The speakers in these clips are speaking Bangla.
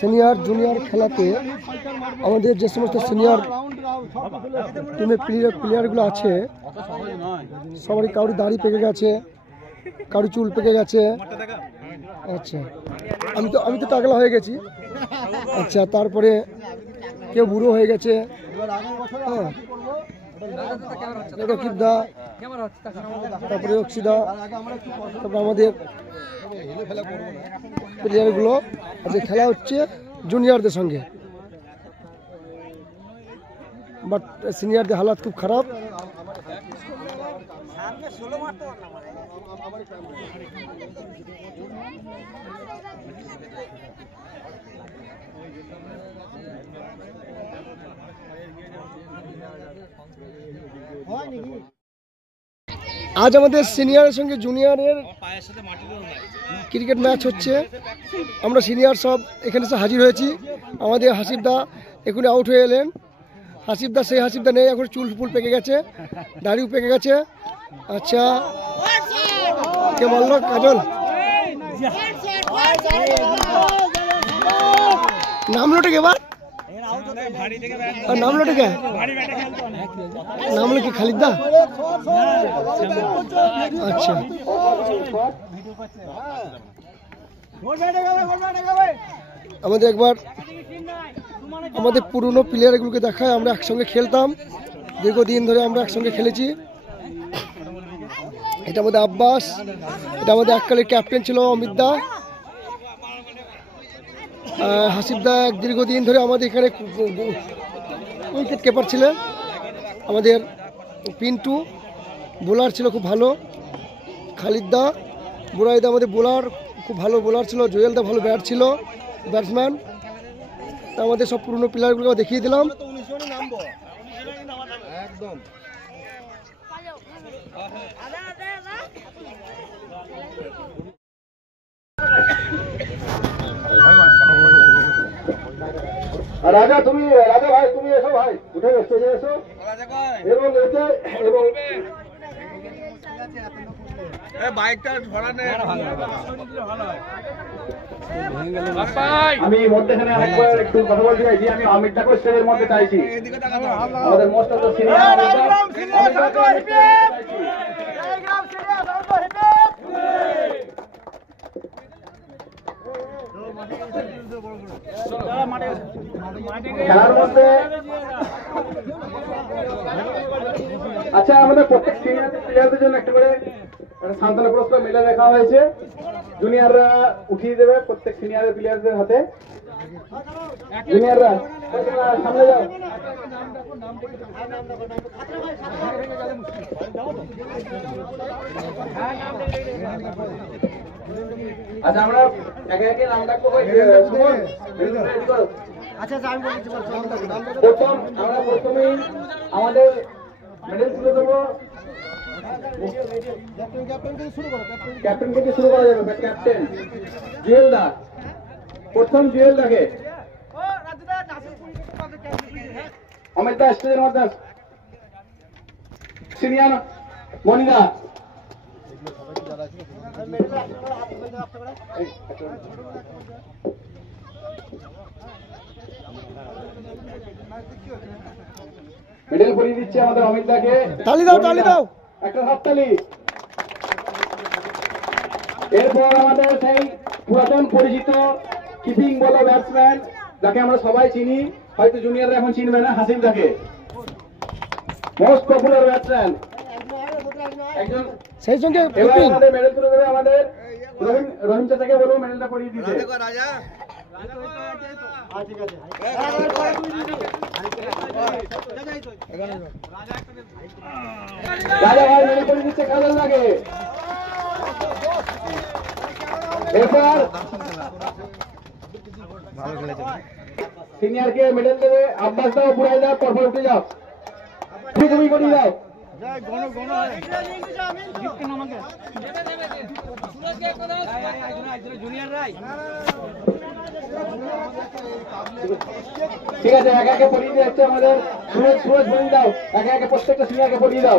সিনিয়র জুনিয়র খেলাতে আমাদের যে সমস্ত সিনিয়র টিমের প্লেয়ারগুলো আছে সবারই কারোর দাড়ি পেকে গেছে, কারোর চুল পেকে গেছে। আচ্ছা, আমি তো টাকলা হয়ে গেছি। আচ্ছা, তারপরে কেউ বুড়ো হয়ে গেছে। হ্যাঁ, রকিবদা, তারপরে অক্সিদা, তারপরে আমাদের প্লেয়ারগুলো আজকে খেলা হচ্ছে জুনিয়রদের সঙ্গে। বাট সিনিয়রদের হালাত খুব খারাপ। আজ আমাদের সিনিয়রের সঙ্গে জুনিয়রের ক্রিকেট ম্যাচ হচ্ছে। আমরা সিনিয়র সব এখানে এসে হাজির হয়েছি। আমাদের হাসিবদা এখনই আউট হয়ে এলেন। হাসিবদা সেই হাসিবদা নেই, এখন চুল ফুল পেকে গেছে, দাড়িও পেকে গেছে। আচ্ছা, কে বলল? কাজল নাম লোটে কে বার নাম লোটে কে নাম লো কি খালিদা? আচ্ছা, আমাদের একবার আমাদের পুরনো প্লেয়ারগুলোকে দেখায়। আমরা একসঙ্গে খেলতাম, দীর্ঘদিন ধরে আমরা একসঙ্গে খেলেছি। এটা আমাদের আব্বাস, এটা আমাদের এককালের ক্যাপ্টেন ছিল অমিত দা। হাসিবদা দীর্ঘদিন ধরে আমাদের এখানে উইকেট কিপার ছিলেন। আমাদের পিন্টু বোলার ছিল খুব ভালো। খালিদদা, বুড়াইদা আমাদের বোলার খুব ভালো বোলার ছিল। জুয়েলদা ভালো ব্যাটসম্যান। আমাদের সব পুরনো প্লেয়ারগুলো দেখিয়ে দিলাম। রাজা ভাই তুমি এসো, ভাই উঠে স্টেজে এসো। এবং বাইকটা ধরা নেই। আমি মধ্যখানে আরেকবার একটু কথা বলতে চাইছি। আমি অমিতটাকে স্টেজের মধ্যে চাইছি। আমাদের মোস্ট অফ দ্য সিনিয়র খেলার মধ্যে। আচ্ছা, আমাদের প্রত্যেক সিনিয়র প্লেয়ারদের জন্য একটা করে সান্ত্বনা পুরস্কার মেলে রাখা হয়েছে। জুনিয়ররা উঠিয়ে দেবে প্রত্যেক সিনিয়র প্লেয়ারদের হাতে। জুনিয়ররা সামনে যাও। আচ্ছা, আমরা একে একে নাম ডাকবো। প্রথমেই আমাদের মেডেল তুলে দেবো। ক্যাপ্টেন থেকে শুরু করা যাবে। ক্যাপ্টেন জুয়েল দা, প্রথম জুয়েল দাকে। অমিত দা স্টেজের মধ্যে। সিনিয়র মনিদা। মেডেল পরিয়ে দিচ্ছে আমাদের অমিত দাকে। তালি দাও একটা হাততালি। এরপর আমাদের সেই পুরাতন পরিচিত কিপিং বলো ব্যাটসম্যান, যাকে আমরা সবাই চিনি, হয়তো জুনিয়ররা এখন চিনবে না, হাসিম দাকে। মোস্ট পপুলার ব্যাটসম্যান একজন। সেই সঙ্গে আমাদের মেডেল তুলে দেবে আমাদের রহিম চাচাকে বলবো মেডেলটা পরিয়ে দিতে। রাজা ভাই মেডেল পরিয়ে দিচ্ছে কাজল দাকে। এরপর সিনিয়রকে মেডেল দেবে আব্বাস দাও, বুড়াই দাও, পরপর উঠে যাও। তুমি করিয়ে দাও। ঠিক আছে, একে একে পরিয়ে দিয়ে হচ্ছে আমাদের সুরজ বলি দাও। একে একে প্রত্যেকটা সিনিয়রকে পরিয়ে দাও।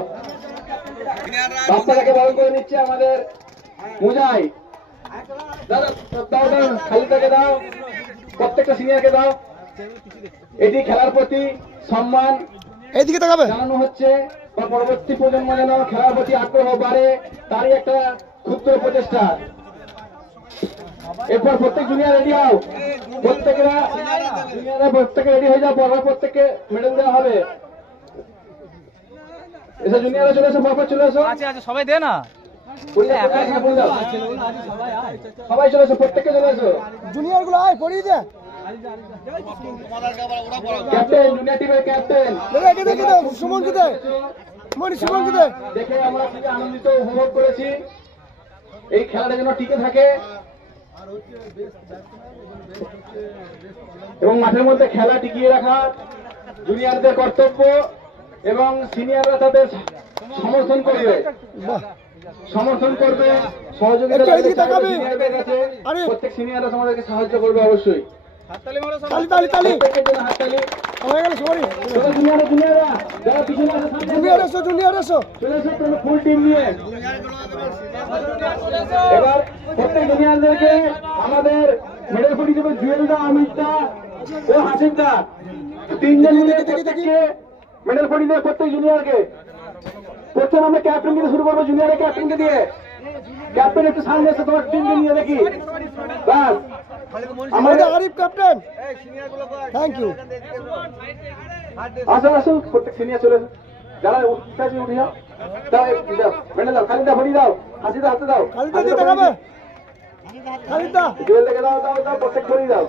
বাচ্চাটাকে বরণ করে নিচ্ছে আমাদের মুজাই। খালিদাকে দাও, প্রত্যেকটা সিনিয়রকে দাও। এটি খেলার প্রতি সম্মান এইদিকে তাকাবে জানানো হচ্ছে, বা পরবর্তী প্রজন্ম যেন খেলার প্রতি আগ্রহ বাড়ে, তারই একটা ক্ষুদ্র প্রচেষ্টা। এরপর প্রত্যেক জুনিয়র রেডি হও, প্রত্যেকে রেডি হয়ে যাও, পরপর প্রত্যেককে মেডেল দেওয়া হবে। এসে জুনিয়ররা চলে এসো, পরপর চলে এসো। আচ্ছা সবাই দে না, সবাই চলে এসো, প্রত্যেককে চলে এসো। জুনিয়র গুলো আয় পড়িয়ে দে ক্যাপ্টেন, জুনিয়র টিমের ক্যাপ্টেন সুমন কে দে, সুমন কে দে। দেখে আমরা খুবই আনন্দিত উপভোগ করেছি। এই খেলাটা যেন টিকে থাকে এবং মাঠের মধ্যে খেলা টিকিয়ে রাখা জুনিয়রদের কর্তব্য, এবং সিনিয়ররা তাদের সমর্থন করবে, সহযোগিতা করবে। প্রত্যেক সিনিয়ররা তোমাদেরকে সাহায্য করবে অবশ্যই। ফুল টিম নিয়ে এবার প্রত্যেক জুনিয়রদেরকে আমাদের মেডেল পরি দেবে জুয়েলদা, অমিতদা ও হাসিনদা, তিনজন মিলে প্রত্যেককে মেডেল পরি দেবে প্রত্যেক জুনিয়রকে। প্রথমে আমরা ক্যাপ্টেন দিয়ে শুরু করবো, জুনিয়রের ক্যাপ্টেনকে দিয়ে। ক্যাপ্টেন একটু সামনে এসে তোমার টিমকে নিয়ে দেখি। বাস আমাদের আরিফ ক্যাপ্টেন, থ্যাংক ইউ। আসুন আসুন, প্রত্যেক সিনিয়র চলে আসুন। যারা উঠে উঠে যাও, মেডেল দাও, খালিদা ভরি দাও, হাসিদা হাতে দাও, খালিদা দিতে হবে, খালিদা জুয়েল থেকে দাও দাও দাও, প্রত্যেক ভরি দাও।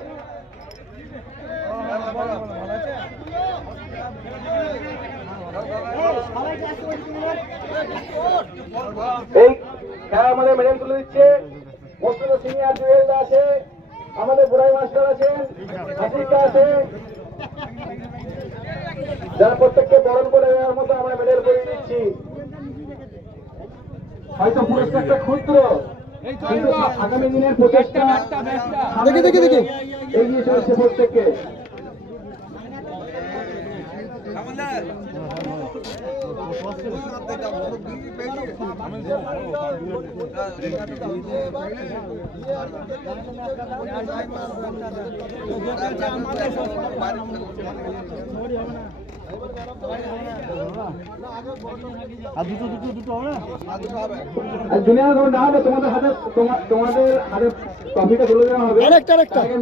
এই খেলা আমাদের মেডেল তুলে দিচ্ছে মোস্ট সিনিয়র জুয়েলদা আছে, আমাদের বুড়াই মাস্টার আছেন, হাসিদা আছে, যারা প্রত্যেককে বরণ করে দেওয়ার মতো আমরা মেডেল করে দিচ্ছি। হয়তো পুরস্কারটা ক্ষুদ্র, কিন্তু আগামী দিনের প্রচেষ্টা এগিয়ে চলেছে প্রত্যেককে। জুনিয়র না হবে, তোমাদের হাতে ট্রফিটা তুলে দেওয়া হবে।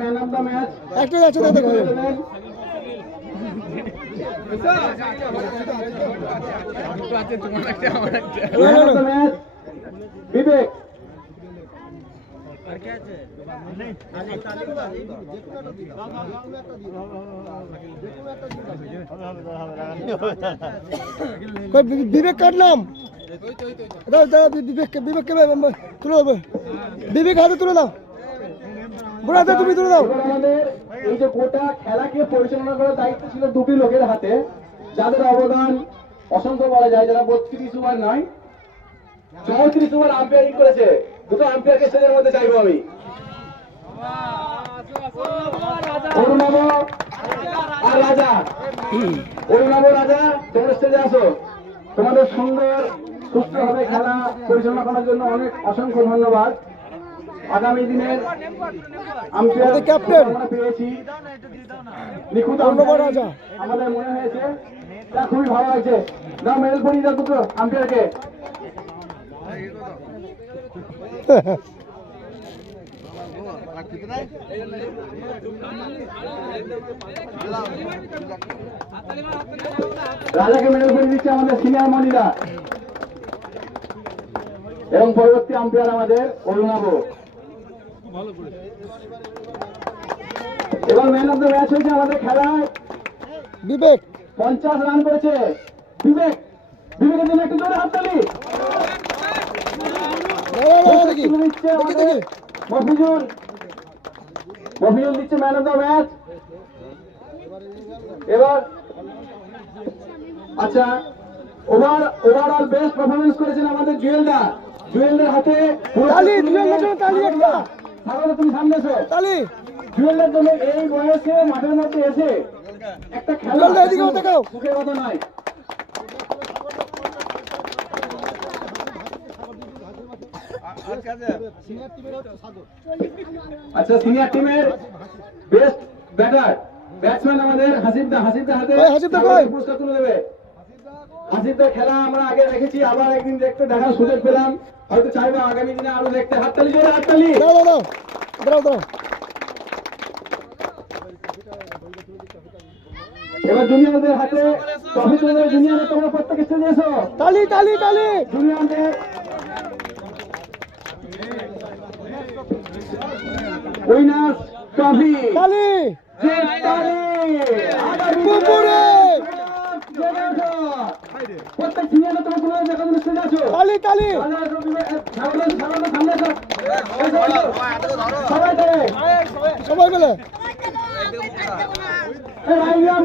ম্যান অফ দ্য ম্যাচ একটা আছে, বিবেক। বিবেক কার নাম? বিবেককে তুলে দেবে, বিবেক হাতে তুলে দাও, বুড়াতে তুমি তুলে দাও। আমাদের এই যে গোটা খেলাকে পরিচালনা করার দায়িত্ব ছিল দুটি লোকের হাতে, যাদের অবদান অসংখ্য বলা যায়, যারা 32 ওভার নয় 34 ওভার আম্পায়ারিং করেছে। দুটো আম্পায়ারকে স্টেজের মধ্যে চাইবো আমি। অরুণাব আর রাজা, অরুণাব রাজা, তোমরা স্টেজে আসো। তোমাদের সুন্দর সুস্থভাবে খেলা পরিচালনা করার জন্য অনেক অসংখ্য ধন্যবাদ। আগামী দিনের আম্পায়ার ক্যাপ্টেন আমরা পেয়েছি নিখুঁত রাজা, আমাদের মনে হয়েছে তা খুবই ভালো হয়েছে। দাও মেডেল পরিয়ে দাও দুটো আম্পায়ারকে। রাজাকে মেডেল পরিয়ে দিচ্ছে আমাদের সিনিয়র মনিরা, এবং পরবর্তী আম্পায়ার আমাদের অরুণাব। এবং ম্যান অফ দ্য ম্যাচ হয়েছে আমাদের খেলায় বিবেক, 50 রান করেছে বিবেক। বিবেকের জন্য একটু জোরে হাততালি। দিচ্ছে আমাদের মফিজুল, মফিজুল দিচ্ছে ম্যান অফ দ্য ম্যাচ। এবার আচ্ছা, ওভারঅল বেস্ট পারফরমেন্স করেছেন আমাদের জুয়েলদা। জুয়েলদের হাতে তুমি সামনে এসো। জুয়েলদের জন্য এই বয়সে মাঠের মধ্যে এসে একটা খেলা সুখের মতো নয়। আচ্ছা, সিনিয়র টিমের বেস্ট ব্যাটার ব্যাটসম্যান আমাদের হাসিবদা হাতে পুরস্কার তুলে দেবে। হাসিবদার খেলা আমরা আগে দেখেছি, আবার একদিন দেখার সুযোগ পেলাম, হয়তো চাইবো আগামী দিনে আরো দেখতে। হাততালি জোরে হাততালি। এবার জুনিয়রদের হাতে ট্রফি তুলে দেবে। জুনিয়রদের তোমরা প্রত্যেকে স্টেজে এসো। তালি তালি তালি। জুনিয়রদের উইনার্স ট্রফি তালি প্রত্যেক সিনিয়র তোমরা তুলে দেখা জন্য স্টেজে আছো। তালি তালি। সবাই মিলে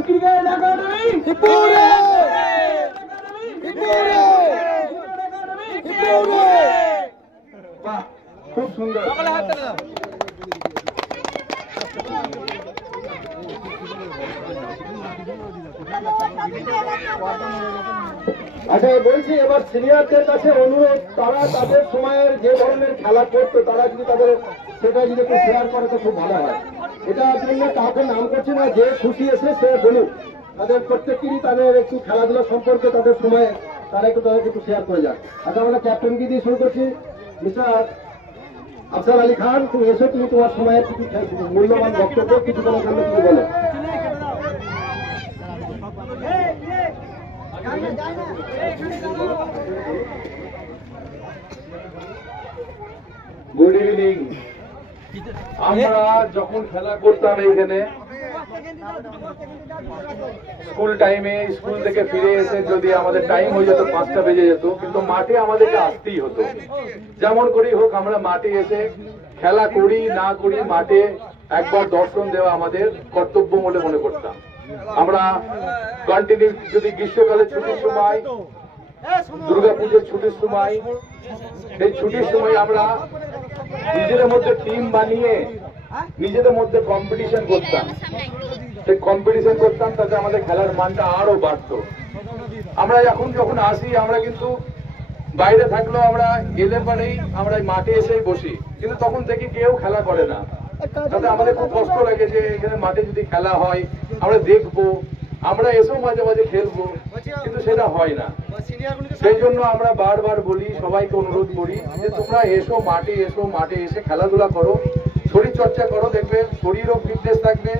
ক্রিকেট একাডেমি খুব সুন্দর। আচ্ছা, বলছি এবার সিনিয়রদের কাছে অনুরোধ, তারা তাদের সময়ের যে ধরনের খেলা করতো তারা যদি সেটা যদি একটু শেয়ার করে তো খুব ভালো হয়। এটা জন্য কাউকে নাম করছে না, যে খুশি এসে সে বলুক। তাদের প্রত্যেকেরই তাদের একটু খেলাধুলা সম্পর্কে তাদের সময়ে তাদেরকে একটু শেয়ার করে যাক। আচ্ছা, আমরা ক্যাপ্টেনকে দিয়ে শুরু করছি। মিস্টার আফসার আলী খান, তুমি এসো, তুমি তোমার সময়ের কিছু মূল্যবান বক্তব্য কিছু কোনো জন্য তুমি বলো। Good evening. আমরা যখন খেলা করতাম এইখানে স্কুল টাইমে, স্কুল থেকে ফিরে এসে যদি আমাদের টাইম হয়ে যেত 5টা বেজে যেত, কিন্তু মাঠে আমাদেরকে আসতেই হতো। যেমন করেই হোক আমরা মাঠে এসে খেলা করি না করি মাঠে একবার দর্শন দেওয়া আমাদের কর্তব্য বলে মনে করতাম। আমরা কন্টিনিউ, যদি গ্রীষ্মকালে ছুটির সময়, দুর্গাপুজোর ছুটির সময়, সেই ছুটির সময় আমরা নিজেদের মধ্যে টিম বানিয়ে নিজেদের মধ্যে কম্পিটিশন করতাম। সেই কম্পিটিশন করতাম, তাতে আমাদের খেলার মানটা আরো বাড়তো। আমরা এখন যখন আসি, আমরা কিন্তু বাইরে থাকলেও আমরা এলে পরেই আমরা মাঠে এসেই বসি, কিন্তু তখন দেখি কেউ খেলা করে না। তাতে আমাদের খুব কষ্ট লাগে যে এখানে মাঠে যদি খেলা হয় আমরা দেখবো, আমরা এসেও মাঝে মাঝে খেলবো, কিন্তু সেটা হয় না। সেই জন্য আমরা বারবার বলি, সবাইকে অনুরোধ করি যে তোমরা এসো, মাঠে এসো, মাঠে এসে খেলাধুলা করো, শরীর চর্চা করো, দেখবে শরীরও ফিটনেস থাকবে,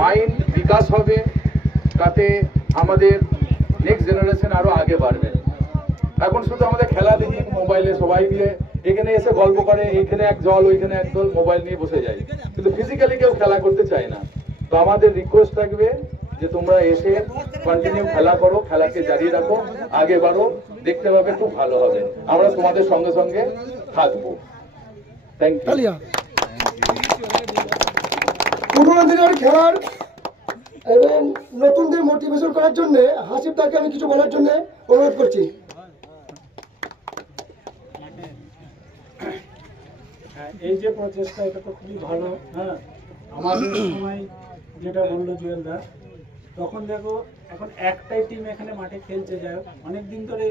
মাইন্ড বিকাশ হবে, তাতে আমাদের নেক্সট জেনারেশন আরো আগে বাড়বে। এখন শুধু আমাদের খেলা দেখি মোবাইলে, সবাই দিয়ে এখানে এসে গল্প করে, এখানে এক দল ওইখানে এক দল, মোবাইল নিয়ে বসে যায়, কিন্তু ফিজিক্যালি কেউ খেলা করতে চায় না। তো আমাদের রিকোয়েস্ট থাকবে যে তোমরা এসে কন্টিনিউ খেলা করো, খেলাকে জারি রাখো, আগে বাড়ো, দেখতে পাবে খুব ভালো হবে। আমরা তোমাদের সঙ্গে সঙ্গে থাকবো। Thank you. পুরোনো দিনের খেলার এবং নতুনদের মোটিভেশন করার জন্য হাসিবদাকে আমি কিছু বলার জন্য অনুরোধ করছি। এই যে প্রচেষ্টা, এটা তো খুবই ভালো। হ্যাঁ, আমাদের সময় যেটা বললো জুয়েলদা, তখন দেখো এখন একটাই টিম এখানে মাঠে খেলছে। যাই হোক, অনেকদিন ধরে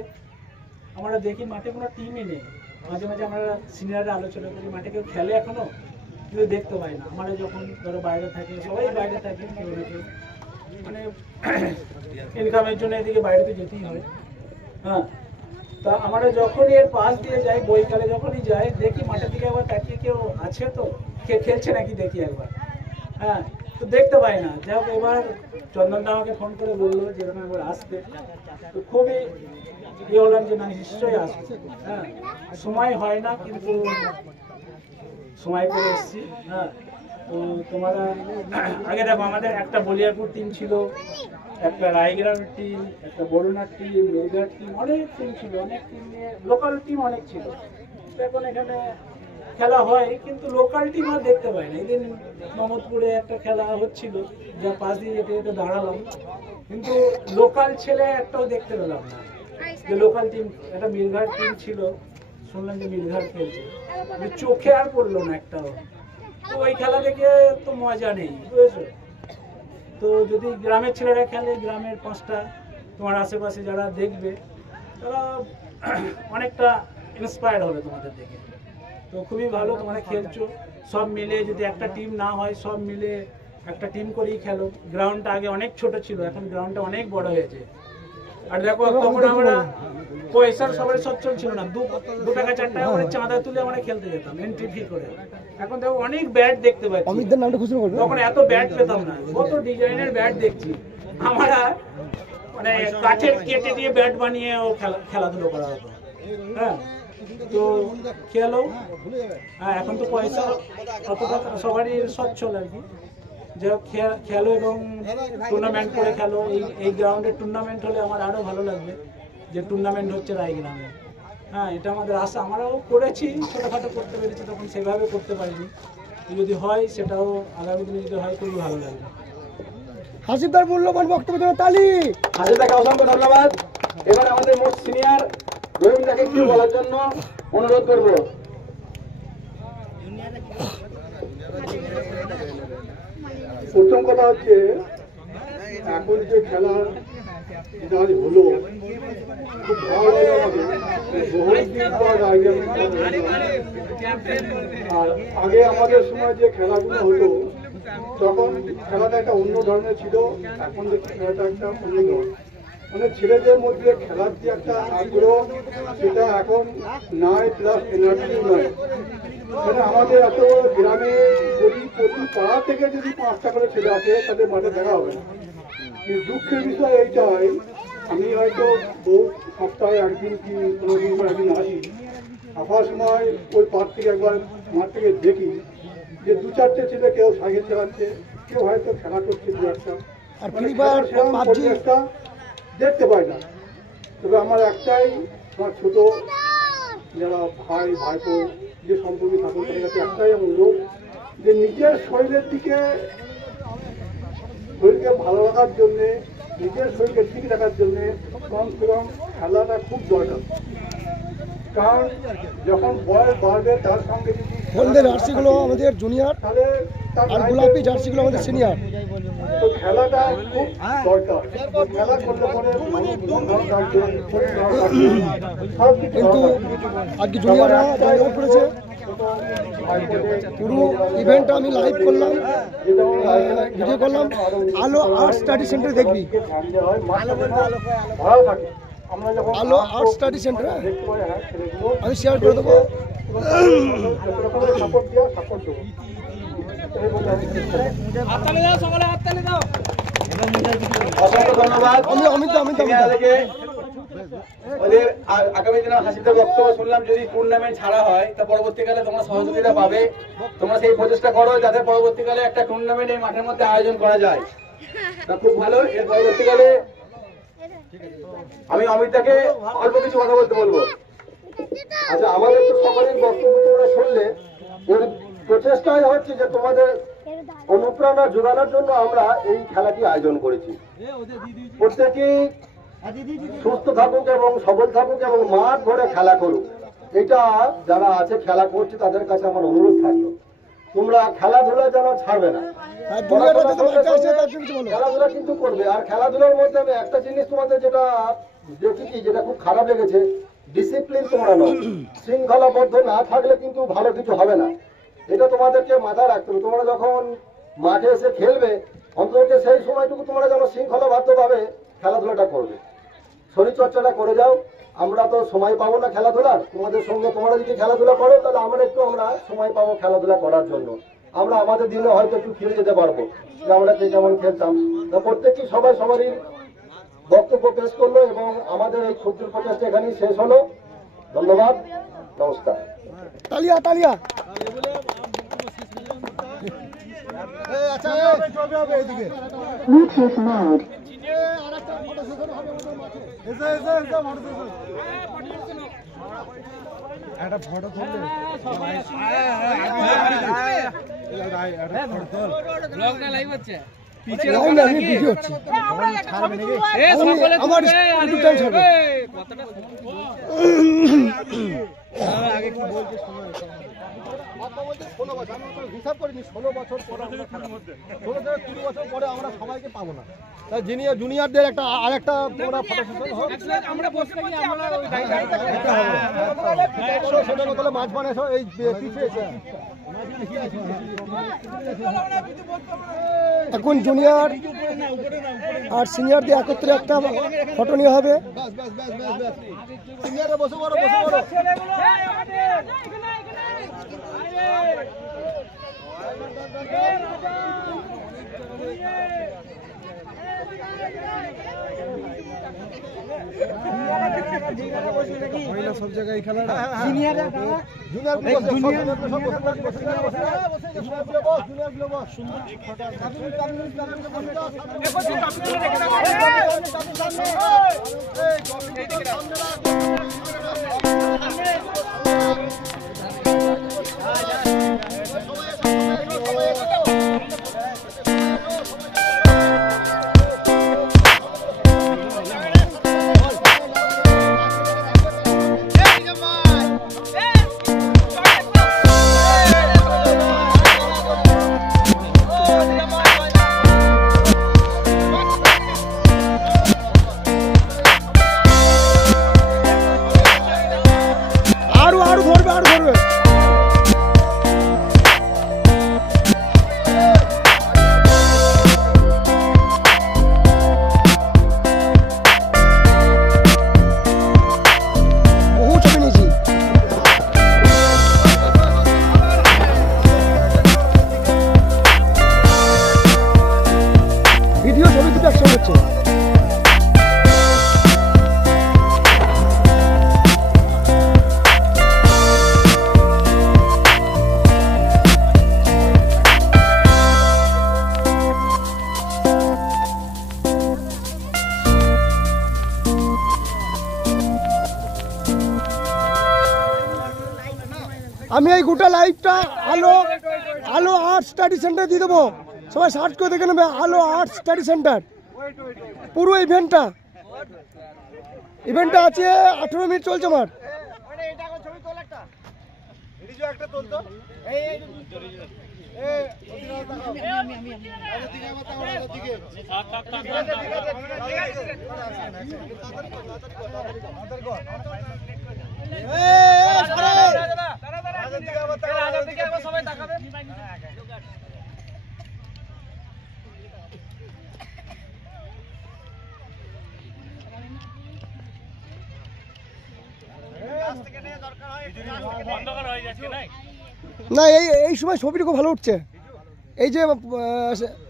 আমরা দেখি মাঠে কোনো টিমই নেই। মাঝে মাঝে আমরা সিনিয়ররা আলোচনা করি, মাঠে কেউ খেলে এখনো, কিন্তু দেখতে পাই না। আমরা যখন ধরো বাইরে থাকি, সবাই বাইরে থাকে, কেউ না কেউ মানে ইনকামের জন্য এদিকে বাইরে তো যেতেই হয়। হ্যাঁ, তা আমরা যখনই এর পাশ দিয়ে যাই, বইকালে যখনই যাই, দেখি মাঠের দিকে একবার তাকিয়ে কেউ আছে তো, কে খেলছে নাকি দেখি একবার। হ্যাঁ, তো দেখতে পাই না। যাই হোক, এবার চন্দনদা আমাকে ফোন করে বললো যে এরকম একবার আসতে, তো খুবই ইয়ে হলাম যে না, নিশ্চয়ই আসবে। হ্যাঁ, সময় হয় না, কিন্তু সময় করে এসছি। হ্যাঁ, তো তোমরা আগে দেখো, আমাদের একটা বলিয়ারপুর টিম ছিল, একটা রায়গ্রামের টিম, একটা বরুণার টিম, মেঘার টিম, অনেক টিম ছিল, অনেক টিম নিয়ে লোকাল টিম অনেক ছিল। এখন এখানে খেলা হয়, কিন্তু লোকাল টিম আর দেখতে পাই না। এদিন মোহাম্মদপুরে একটা খেলা হচ্ছিল, যা পাশ দিয়ে যেতে যেতে দাঁড়ালাম, কিন্তু লোকাল ছেলে একটাও দেখতে পেলাম না। যে লোকাল টিম, একটা মিরঘাট টিম ছিল, শুনলাম যে মিরঘাট খেলছে, চোখে আর পড়লো না একটাও। তো ওই খেলা দেখে তো মজা নেই, বুঝেছো? তো যদি গ্রামের ছেলেরা খেলে, গ্রামের 5টা তোমার আশেপাশে যারা দেখবে, তারা অনেকটা ইন্সপায়ার্ড হবে তোমাদের দেখে। তো খুবই ভালো তোমরা খেলছো, সব মিলে যদি একটা টিম না হয় সব মিলে একটা টিম করেই খেলো। গ্রাউন্ডটা আগে অনেক ছোট ছিল, এখন গ্রাউন্ডটা অনেক বড় হয়েছে। আর দেখো তখন আমরা পয়সার সবার সচ্ছল ছিল না, 2 টাকা 4 টাকা করে চাঁদা তুলে আমরা খেলতে যেতাম এন্ট্রি ফি করে। এখন দেখো অনেক ব্যাট দেখতে পাচ্ছি, অমিতদের নামটা খুশি করবে। তখন এত ব্যাট পেতাম না, কত ডিজাইনের ব্যাট দেখছি আমরা, মানে কাঠের কেটে দিয়ে ব্যাট বানিয়ে খেলাধুলো করা হতো। হ্যাঁ, তো খেলো। হ্যাঁ, এখন তো পয়সা অতটা সবারই সচ্ছল আর কি, যে খেলো এবং টুর্নামেন্ট করে খেলো। এই গ্রাউন্ডে টুর্নামেন্ট হলে আমার আরও ভালো লাগবে, যে টুর্নামেন্ট হচ্ছে রায়গ্রামে। হ্যাঁ, এটা আমাদের আশা, আমরাও করেছি, ছোটোখাটো করতে পেরেছি, তখন সেভাবে করতে পারিনি। যদি হয় সেটাও আগামী দিনে যদি হয় খুবই ভালো লাগবে। হাসিবদার মূল্যবান বক্তব্য জন্য তালি। হাসিবদাকে অসংখ্য ধন্যবাদ। এবার আমাদের মোস্ট সিনিয়র রহিমদাকে কিছু বলার জন্য অনুরোধ করব। প্রথম কথা হচ্ছে, এখন যে খেলা যেটা আজ হলো খুব ভালো লাগে আমাদের, বহুদিন পর আর আগে আমাদের সময় যে খেলাগুলো হতো তখন খেলাটা একটা অন্য ধরনের ছিল, এখন দেখছি খেলাটা একটা অন্য ধরনের। মানে ছেলেদের মধ্যে খেলার যে একটা আগ্রহ সেটা এখন নাই, প্লাস এনার্জি নাই। মানে আমাদের এত গ্রামে যদি প্রতি পাড়া থেকে যদি 5টা করে ছেলে আসে তাদের মাঠে দেখা হবে না। কিন্তু দুঃখের বিষয় এইটাই, আমি হয়তো সপ্তাহে একদিন কি 15 দিন পর একদিন আসি, আসার সময় ওই পাড় থেকে একবার মাঠ থেকে দেখি যে 2-4টে ছেলে কেউ সাইকেল চালাচ্ছে, কেউ হয়তো খেলা করছে 2-1টা, আর একটা দেখতে পাই না। তবে আমার একটাই, আমার ছোট যারা ভাই ভাইপো যে সম্পর্কে থাকুন তাদের কাছে একটাই অনুরোধ, যে নিজের শরীরের দিকে, শরীরকে ভালো রাখার জন্যে, নিজের শরীরকে ঠিক রাখার জন্যে কমসে কম খেলাটা খুব দরকার। কারণ যখন বয়স বাড়বে তার সঙ্গে যদি হলদের জার্সিগুলো আমাদের জুনিয়র তাহলে আর গোলাপি জার্সিগুলো আমাদের সিনিয়র। তো খেলাটা খুব দরকার। খেলা করলে পরে কিন্তু আজকে জুনিয়ররা জয়লাভ করেছে। পুরো ইভেন্টটা আমি লাইভ করলাম, ভিডিও করলাম। আলো আর্ট স্টাডি সেন্টারে দেখবি, ভালো থাকে। আমরা যখন আলো আর্ট স্টাডি সেন্টারে আমি শেয়ার করে দেবো। সাপোর্ট দেওয়া, সাপোর্ট দেবো। অসংখ্য ধন্যবাদ। ওদের আগামী দিনে হাসিবদার বক্তব্য শুনলাম, যদি টুর্নামেন্ট ছাড়া হয় তা পরবর্তীকালে তোমরা সহযোগিতা পাবে। তোমরা সেই প্রচেষ্টা করো যাতে পরবর্তীকালে একটা টুর্নামেন্ট এই মাঠের মধ্যে আয়োজন করা যায়, তা খুব ভালো। এর পরবর্তীকালে আমি অমিতদাকে অল্প কিছু কথা বলতে বলবো। আচ্ছা, আমাদের তো সকলের বক্তব্য তোমরা শুনলে। এর প্রচেষ্টাই হচ্ছে যে তোমাদের অনুপ্রেরণা যোগানোর জন্য আমরা এই খেলাটি আয়োজন করেছি। প্রত্যেকেই সুস্থ থাকুক এবং সবল থাকুক এবং মাঠ ভরে খেলা করুক, এটা যারা আছে খেলা করছে তাদের কাছে আমার অনুরোধ থাকলো, তোমরা খেলাধুলা যেন ছাড়বে না, খেলাধুলা কিন্তু করবে। আর খেলাধুলার মধ্যে আমি একটা জিনিস তোমাদের যেটা দেখেছি, যেটা খুব খারাপ লেগেছে, ডিসিপ্লিন তোমরা নয়। শৃঙ্খলাবদ্ধ না থাকলে কিন্তু ভালো কিছু হবে না, এটা তোমাদেরকে মাথায় রাখতে হবে। তোমরা যখন মাঠে এসে খেলবে অন্তত সেই সময়টুকু তোমরা যেন শৃঙ্খলাবদ্ধভাবে খেলাধুলাটা করবে, শরীরচর্চাটা করে যাও। আমরা তো সময় পাবো না খেলাধুলার, তোমাদের সঙ্গে তোমরা যদি খেলাধুলা করো তাহলে আমরা সময় পাবো খেলাধুলা করার জন্য। আমরা আমাদের দিনে হয়তো একটু ফিরে যেতে পারবো যে আমরা যেমন খেলতাম। তা প্রত্যেকেই সবাই সবারই বক্তব্য পেশ করলো এবং আমাদের এই ক্ষুদ্র প্রচেষ্টা এখানেই শেষ হলো। ধন্যবাদ, নমস্কার। তালিয়া তালিয়া। একটা ফটো তুললে ব্লগটা লাইভ হচ্ছে, পিছে ভিডিও হচ্ছে, আমার ইউটিউব চ্যানেল ছাড়বে। আগে কি বলছিস? 16 বছর আমি হিসাব করিনি 16 বছর পরে 16 থেকে 20 বছর পরে আমরা সবাইকে পাবো না। তাই জুনিয়রদের একটা আরেকটা তোমরা ফটো সেশন আমরা বসে বলছি আমরা ওই সেটা বলে মাছ বানাইছো এই পিছে এসে এখন জুনিয়র আর সিনিয়রদের একত্রে একটা ফটো নেওয়া হবে। সিনিয়রে বসে পড়ো, বসে পড়ো। সব জায়গায় খেলা আমি এই গোটা লাইভটা আলো আর্ট স্টাডি সেন্টার দিয়ে দেবো, সবাই সার্চ করে দেখে নেবে আলো আর্ট স্টাডি সেন্টার। পুরো ইভেন্টটা আছে 18 মিনিট চলছে আমার। না এই সময় ছবিটা খুব ভালো উঠছে, এই যে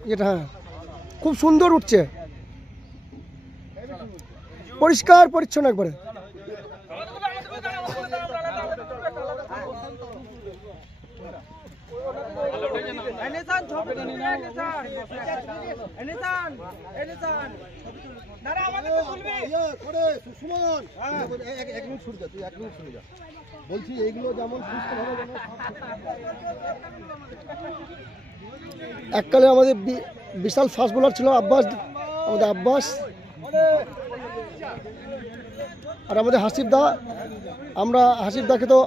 যেটা হ্যাঁ খুব সুন্দর উঠছে, পরিষ্কার পরিচ্ছন্ন একবারে। বলছি এইগুলো যেমন এককালে আমাদের বিশাল ফাস্ট বোলার ছিল আমাদের আব্বাস আর আমাদের হাসিব দা। আমরা হাসিব দাকে তো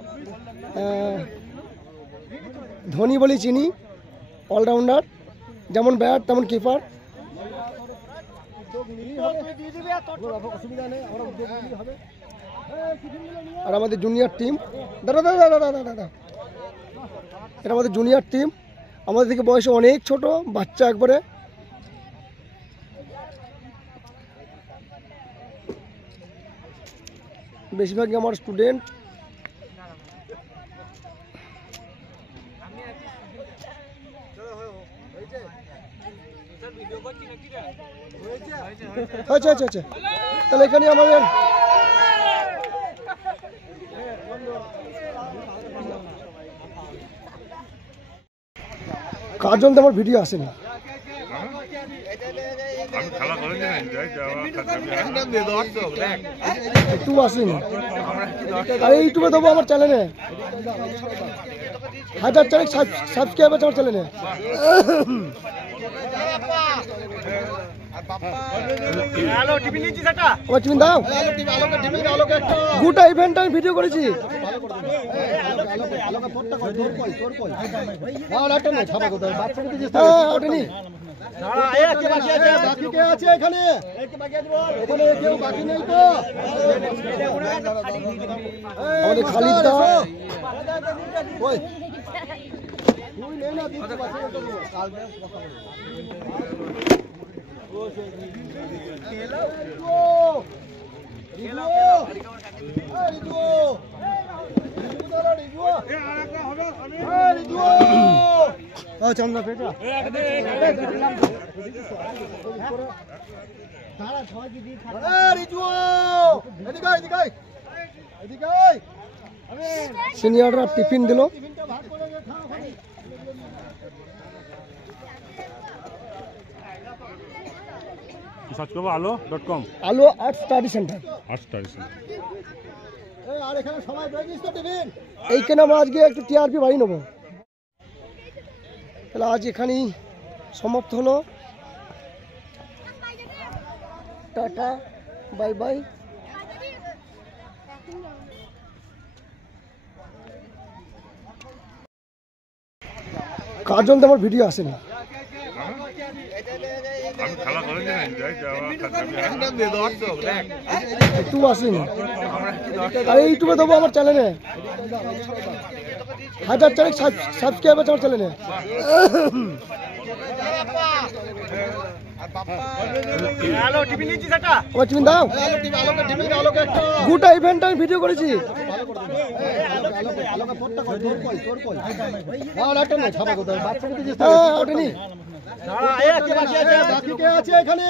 ধোনি বলেই চিনি, অলরাউন্ডার, যেমন ব্যাট তেমন কিপার। আর আমাদের জুনিয়র টিম, দাদা এটা আমাদের জুনিয়র টিম, আমাদের থেকে বয়সে অনেক ছোট বাচ্চা একবারে। বেশিরভাগই আমার স্টুডেন্ট। আচ্ছা তাহলে এখানে আমাদের কাজল তো আমার ভিডিও আসেনি, একটু আসেনি। আর ইউটিউবে দেবো আমার চ্যানেলে, 1000 সাবস্ক্রাইবার আমার চ্যানেলে। আমার টিফিন দাও। গোটা ইভেন্ট আমি ভিডিও করেছি। হ্যাঁ, ওঠেনি। বাকি কে আছে এখানে? এখানে কেউ বাকি নেই তো? আমাদের খালিদ দা, ওই তুই নে না, দিতে পারছিস না তো। চন্দ্র পেটা সিনিয়ররা টিফিন দিল। সার্চ করবো আলো.com। আলো আর্ট স্টাডি সেন্টার। এইখানে আমরা আজকে একটু টিআরপি বাড়ি নেবো। তাহলে আজ এখানেই সমাপ্ত হলো। Tata, bye bye. কাজল তো আমার ভিডিও আসেনি। একটু আসেনি। আরে ইউটিউবে দেবো আমার চ্যানেলে। 1000 সাবস্ক্রাইবার আমার চ্যানেলে। আমার টিফিন দাও। গোটা ইভেন্ট আমি ভিডিও করেছি। হ্যাঁ, ওঠেনি। বাকি কে আছে এখানে?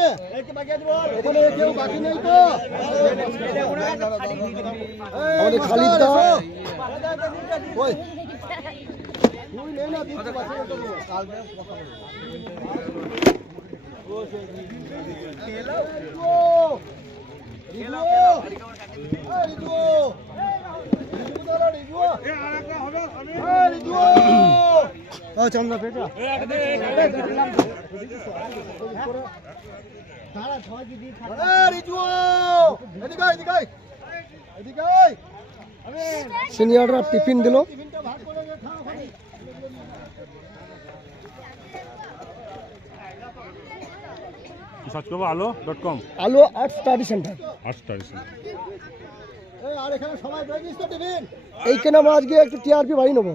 এখানে কেউ বাকি নেই তো? আমাদের খালিদ দা, ওই তুই নে না, দিতে পারছিস না তো। চন্দ্র পেটা সিনিয়ররা টিফিন দিল। সার্চ করবো আলো.com। আলো আর্ট স্টাডি সেন্টার। এইখানে আমরা আজকে একটু টিআরপি বাড়ি নেবো।